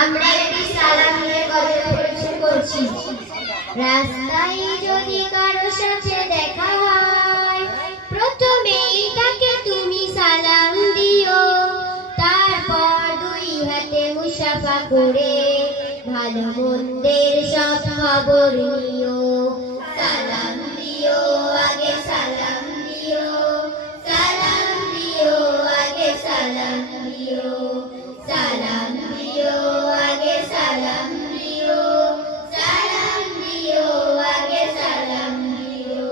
আমরা একটি সালাম নিয়ে গল্প পরিচয় করছি। রাস্তায় যদি কারো সাথে দেখা হয়, প্রথমেই তাকে তুমি সালাম দিও, তারপর দুই হাতে মুসাফা করে ভালো মন্দের সব খবর নিও। সালাম দিও, আগে সালাম দিও, সালাম দিও, আগে সালাম দিও, সালাম দিও, আগে সালাম দিও, সালাম দিও, আগে সালাম দিও।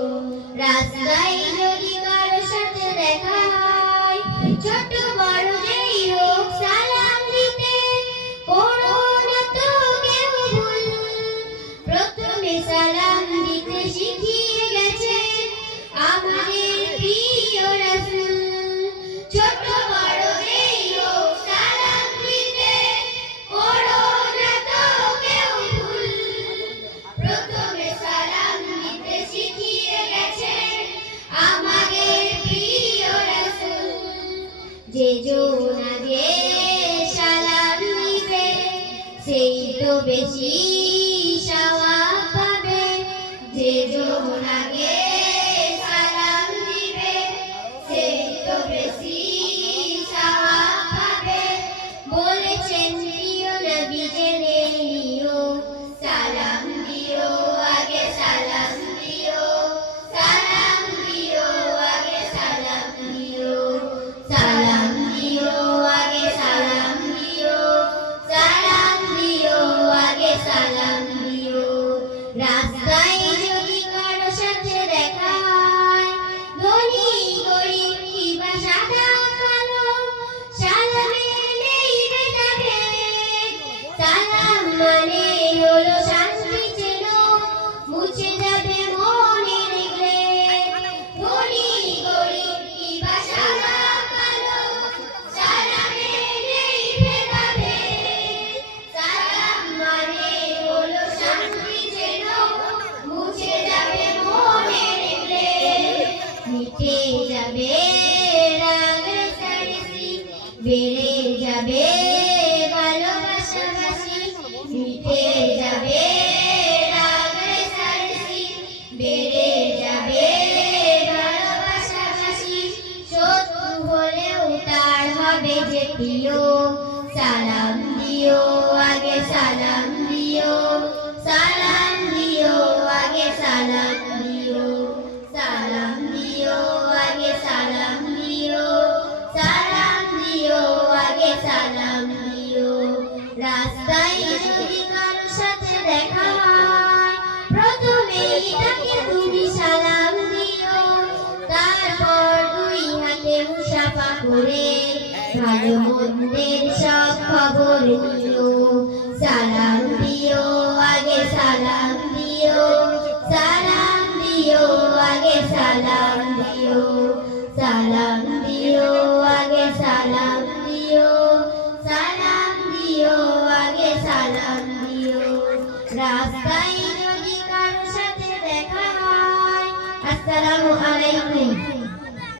রাস্তায় যদি কারো সাথে দেখা হয়, ছোট বড় যেই হোক, সালাম দিতে করো না তো কেউ ভুল। প্রথমে সালাম দিতে শিখিয়ে গেছে আমাদের প্রিয় রাসূল। ছোট বড় যেই হোক, সালাম দিতে করো না তো কেউ ভুল। প্রথমে সালাম দিতে শিখিয়ে গেছে আমাদের প্রিয় রাসূল। যে জন আগে সালাম দিবে, সেই তো বেশি সওয়াব পাবে। যে জন আগে সালাম দিবে, সেই তো বেশি সওয়াব পাবে। বলেছেন প্রিয় নবী জেনে নিও, সালাম দিও, আগে সালাম দিও, সালাম দিও, আগে সালাম দিও, সালাম দিও, আগে সালাম দিও, সালাম দিও, আগে সালাম দিও। রাস্তায় যদি কারো সাথে দেখা হয়, ধনী গরিব কিংবা সাদা কালো, সালামে নেই ভেদাভেদ। সালাম মানে হলো শান্তি চেনো, মুছে যাবে মনের গ্লেদ। ধনী গরিব কিংবা সাদা কালো, সালামে নেই ভেদাভেদ। সালাম মানে হলো শান্তি চেনো, মুছে যাবে মনের গ্লেদ। মিটে যাবে রাগ রেষারেষি, বেড়ে যাবে ভালোবাসাবাসি। মিটে যাবে রাগ রেষারেষি, বেড়ে যাবে ভালোবাসাবাসি। শত্রু হলেও তার হবে যে প্রিয়। সালাম দিও, আগে সালাম দিও, সালাম দিও, আগে সালাম দিও, সালাম দিও, আগে সালাম দিও, সালাম দিও, আগে সালাম দিও। রাস্তায় যদি কারো সাথে দেখা হয়, প্রথমেই তাকে তুমি সালাম দিও, তারপর দুই হাতে মুসাফা করে ভালো মন্দের সব খবর নিও। সালাম দিও, আগে সালাম দিও, সালাম দিও, আগে সালাম দিও, সালাম দিও, আগে সালাম দিও, সালাম দিও, আগে সালাম দিও। রাস্তায় যদি কারো সাথে দেখা হয়, আসসালামু আলাইকুম।